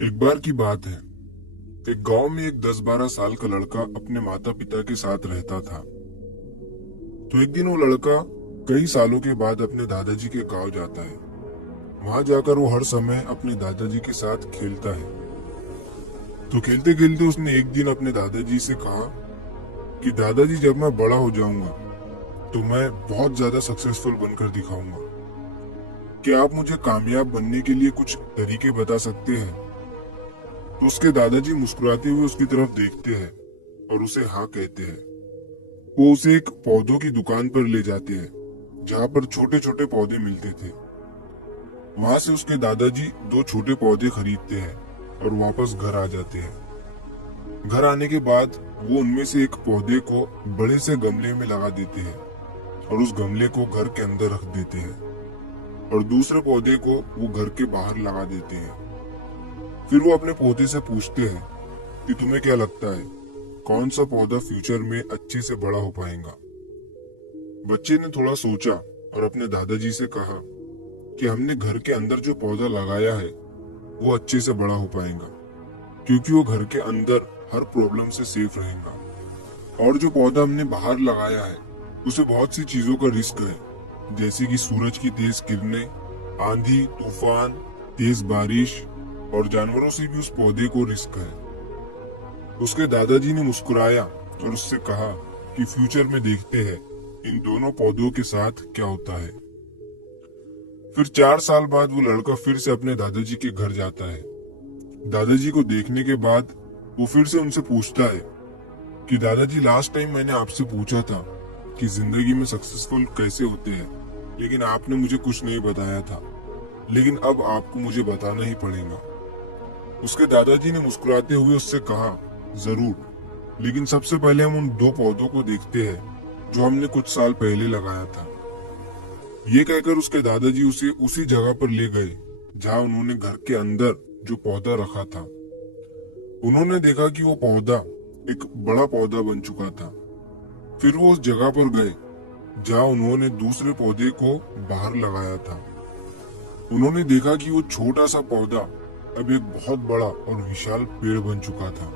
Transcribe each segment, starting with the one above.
एक बार की बात है। एक गांव में एक 10-12 साल का लड़का अपने माता पिता के साथ रहता था। तो एक दिन वो लड़का कई सालों के बाद अपने दादाजी के गांव जाता है। वहां जाकर वो हर समय अपने दादाजी के साथ खेलता है। तो खेलते खेलते उसने एक दिन अपने दादाजी से कहा कि दादाजी, जब मैं बड़ा हो जाऊंगा तो मैं बहुत ज्यादा सक्सेसफुल बनकर दिखाऊंगा। क्या आप मुझे कामयाब बनने के लिए कुछ तरीके बता सकते हैं? तो उसके दादाजी मुस्कुराते हुए उसकी तरफ देखते हैं और उसे हाँ कहते हैं। वो उसे एक पौधों की दुकान पर ले जाते हैं जहाँ पर छोटे छोटे पौधे मिलते थे। वहां से उसके दादाजी दो छोटे पौधे खरीदते हैं और वापस घर आ जाते हैं। घर आने के बाद वो उनमें से एक पौधे को बड़े से गमले में लगा देते हैं और उस गमले को घर के अंदर रख देते हैं और दूसरे पौधे को वो घर के बाहर लगा देते हैं। फिर वो अपने पौधे से पूछते हैं कि तुम्हें क्या लगता है, कौन सा पौधा फ्यूचर में अच्छे से बड़ा हो पाएगा? बच्चे ने थोड़ा सोचा और अपने दादाजी से कहा कि हमने घर के अंदर जो पौधा लगाया है वो अच्छे से बड़ा हो पाएगा, क्योंकि वो घर के अंदर हर प्रॉब्लम से सेफ रहेगा। और जो पौधा हमने बाहर लगाया है उसे बहुत सी चीजों का रिस्क है, जैसे कि सूरज की तेज किरणें, आंधी तूफान, तेज बारिश और जानवरों से भी उस पौधे को रिस्क है। उसके दादाजी ने मुस्कुराया और उससे कहा कि फ्यूचर में देखते हैं इन दोनों पौधों के साथ क्या होता है। फिर 4 साल बाद वो लड़का फिर से अपने दादाजी के घर जाता है। दादाजी को देखने के बाद वो फिर से उनसे पूछता है कि दादाजी, लास्ट टाइम मैंने आपसे पूछा था कि जिंदगी में सक्सेसफुल कैसे होते हैं, लेकिन आपने मुझे कुछ नहीं बताया था, लेकिन अब आपको मुझे बताना ही पड़ेगा। उसके दादाजी ने मुस्कुराते हुए उससे कहा, जरूर, लेकिन सबसे पहले हम उन दो पौधों को देखते हैं जो हमने कुछ साल पहले लगाया था। ये कहकर उसके दादाजी उसे उसी जगह पर ले गए जहां उन्होंने घर के अंदर जो पौधा रखा था। उन्होंने देखा कि वो पौधा एक बड़ा पौधा बन चुका था। फिर वो उस जगह पर गए जहां उन्होंने दूसरे पौधे को बाहर लगाया था। उन्होंने देखा कि वो छोटा सा पौधा अब एक बहुत बड़ा और विशाल पेड़ बन चुका था।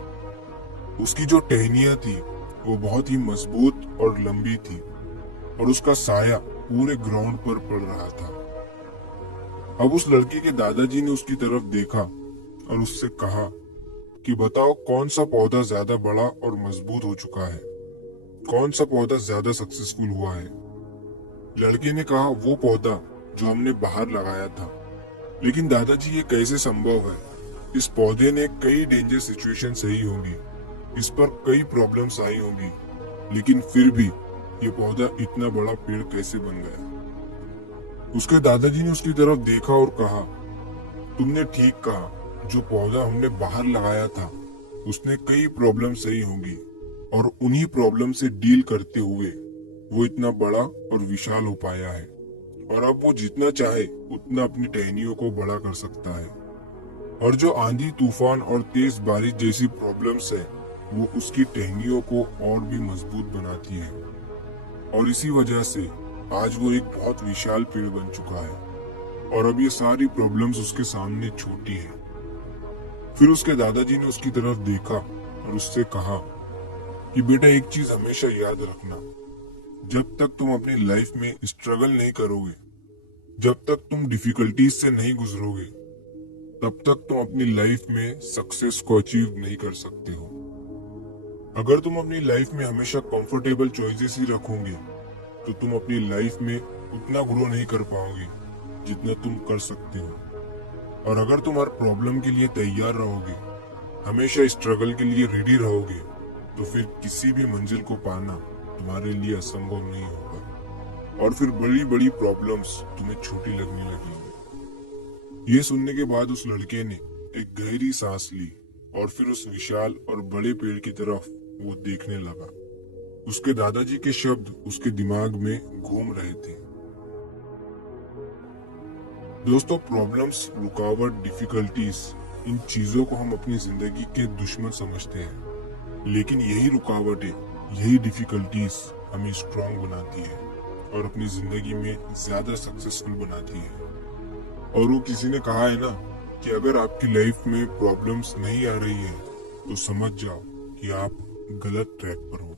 उसकी जो टहनियां थी वो बहुत ही मजबूत और लंबी थी और उसका साया पूरे ग्राउंड पर पड़ रहा था। अब उस लड़के के दादाजी ने उसकी तरफ देखा और उससे कहा कि बताओ, कौन सा पौधा ज्यादा बड़ा और मजबूत हो चुका है, कौन सा पौधा ज्यादा सक्सेसफुल हुआ है? लड़के ने कहा, वो पौधा जो हमने बाहर लगाया था। लेकिन दादाजी, ये कैसे संभव है? इस पौधे ने कई डेंजर सिचुएशन सही होंगी, इस पर कई प्रॉब्लम्स आई होंगी, लेकिन फिर भी ये पौधा इतना बड़ा पेड़ कैसे बन गया? उसके दादाजी ने उसकी तरफ देखा और कहा, तुमने ठीक कहा, जो पौधा हमने बाहर लगाया था उसने कई प्रॉब्लम सही होंगी और उन्हीं प्रॉब्लम से डील करते हुए वो इतना बड़ा और विशाल हो पाया है और अब वो जितना चाहे उतना अपनी टहनियों को बड़ा कर सकता है। और जो आंधी तूफान और तेज बारिश जैसी प्रॉब्लम्स है वो उसकी टहनियों को और भी मजबूत बनाती है और इसी वजह से आज वो एक बहुत विशाल पेड़ बन चुका है और अब ये सारी प्रॉब्लम्स उसके सामने छोटी है। फिर उसके दादाजी ने उसकी तरफ देखा और उससे कहा कि बेटा, एक चीज हमेशा याद रखना, जब तक तुम अपनी लाइफ में स्ट्रगल नहीं करोगे, जब तक तुम डिफिकल्टीज से नहीं गुजरोगे, तब तक तुम अपनी लाइफ में सक्सेस को अचीव नहीं कर सकते हो। अगर तुम अपनी लाइफ में हमेशा कंफर्टेबल चॉइसेस ही रखोगे तो तुम अपनी लाइफ में उतना ग्रो नहीं कर पाओगे जितना तुम कर सकते हो। और अगर तुम हर प्रॉब्लम के लिए तैयार रहोगे, हमेशा स्ट्रगल के लिए रेडी रहोगे, तो फिर किसी भी मंजिल को पाना तुम्हारे लिए असंभव नहीं होगा और फिर बड़ी बड़ी प्रॉब्लम्स तुम्हें छोटी लगने लगेंगी। ये सुनने के बाद उस लड़के ने एक गहरी सांस ली और फिर उस विशाल और बड़े पेड़ की तरफ वो देखने लगा। उसके दादाजी के शब्द उसके दिमाग में घूम रहे थे। दोस्तों, प्रॉब्लम्स, रुकावट, डिफिकल्टीज, इन चीजों को हम अपनी जिंदगी के दुश्मन समझते हैं, लेकिन यही रुकावटें, यही डिफिकल्टीज हमें स्ट्रांग बनाती है और अपनी जिंदगी में ज्यादा सक्सेसफुल बनाती है। और वो किसी ने कहा है ना कि अगर आपकी लाइफ में प्रॉब्लम्स नहीं आ रही है तो समझ जाओ कि आप गलत ट्रैक पर हो।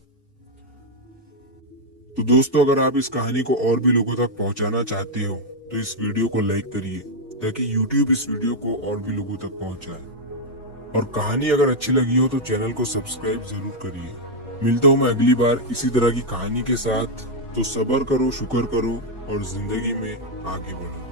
तो दोस्तों, अगर आप इस कहानी को और भी लोगों तक पहुंचाना चाहते हो तो इस वीडियो को लाइक करिए ताकि YouTube इस वीडियो को और भी लोगों तक पहुंचाए। और कहानी अगर अच्छी लगी हो तो चैनल को सब्सक्राइब जरूर करिए। मिलता हूँ मैं अगली बार इसी तरह की कहानी के साथ। तो सब्र करो, शुक्र करो और जिंदगी में आगे बढ़ो।